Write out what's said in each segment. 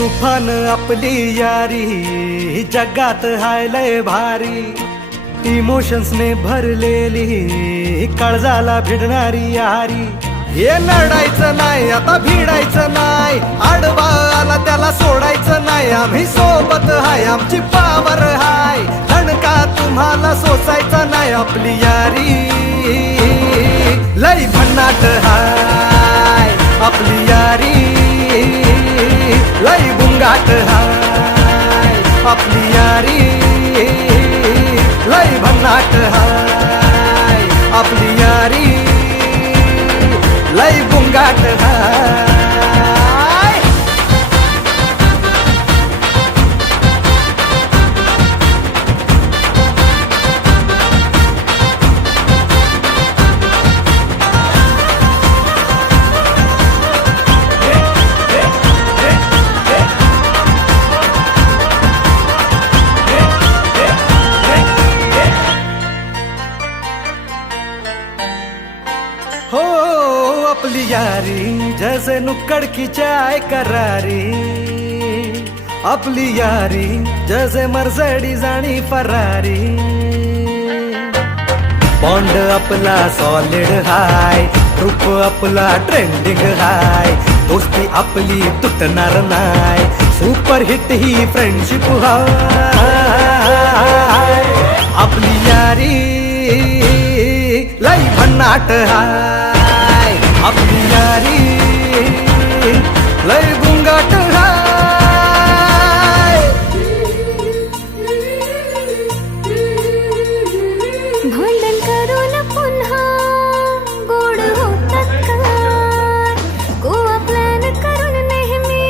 तुफान आपली यारी जगात हाय लय भारी, इमोशन्स ने भरलेली काळजाला भिडणारी यारी. हे लढायचं नाही आता भिडायचं नाही, आडवा आला त्याला सोडायचं नाही. आम्ही सोबत हाय आमची पावर हाय, धणका तुम्हाला सोसायचा नाही. आपली यारी लय भन्नाट हाय, आपली यारी लय बुंगाट हाय. आपली यारी लय भन्नाट हाय, आपली यारी लय बुंगाट हाय. हो अपनी यारी जैसे नुक्कड़ की चाय करारी, अपनी यारी जैसे मर्सिडीज आणि फरारी. बॉन्ड आपला सॉलिड हाय, ग्रुप आपला ट्रेंडिंग हाय, दोस्ती आपली तुटणार नाय, सुपर हिट ही फ्रेंडशिप हाय. आपली यारी लय भन्नाट हाय, आपली यारी लय बुंगाट हाय. भांडण करून पुन्हा गोड होतात का, गोवा प्लॅन करून नेहमी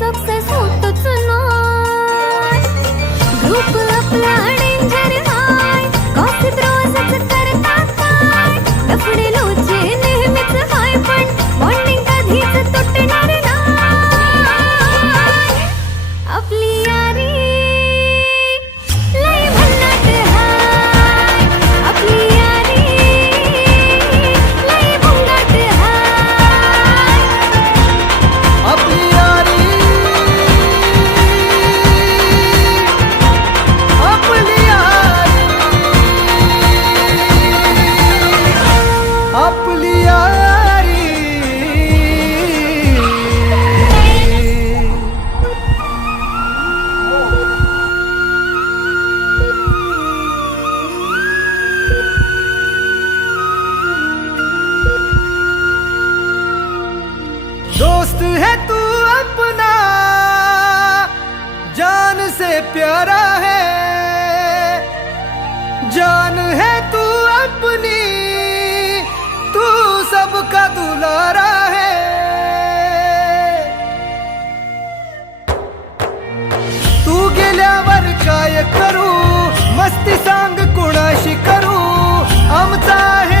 सक्सेस होतच नाही. ग्रुप आपला डेंजर हाय, गॉसिप रोजच करतात काय, लफडे लोचे नेहमीच हाय, पण बॉन्डिंग कधीच तुटणार नाही. आपली यारी लय भन्नाट हाय, आपली यारी लय बुंगाट हाय. आपली यारी आपली यारी आपली यारी. दोस्त है तू अपना, जान से प्यारा है, जान है तू अपनी, तू सबका दुलारा है. तू गेल्यावर काय करू, मस्ती सांग कुणाशी करू, आमचा आहे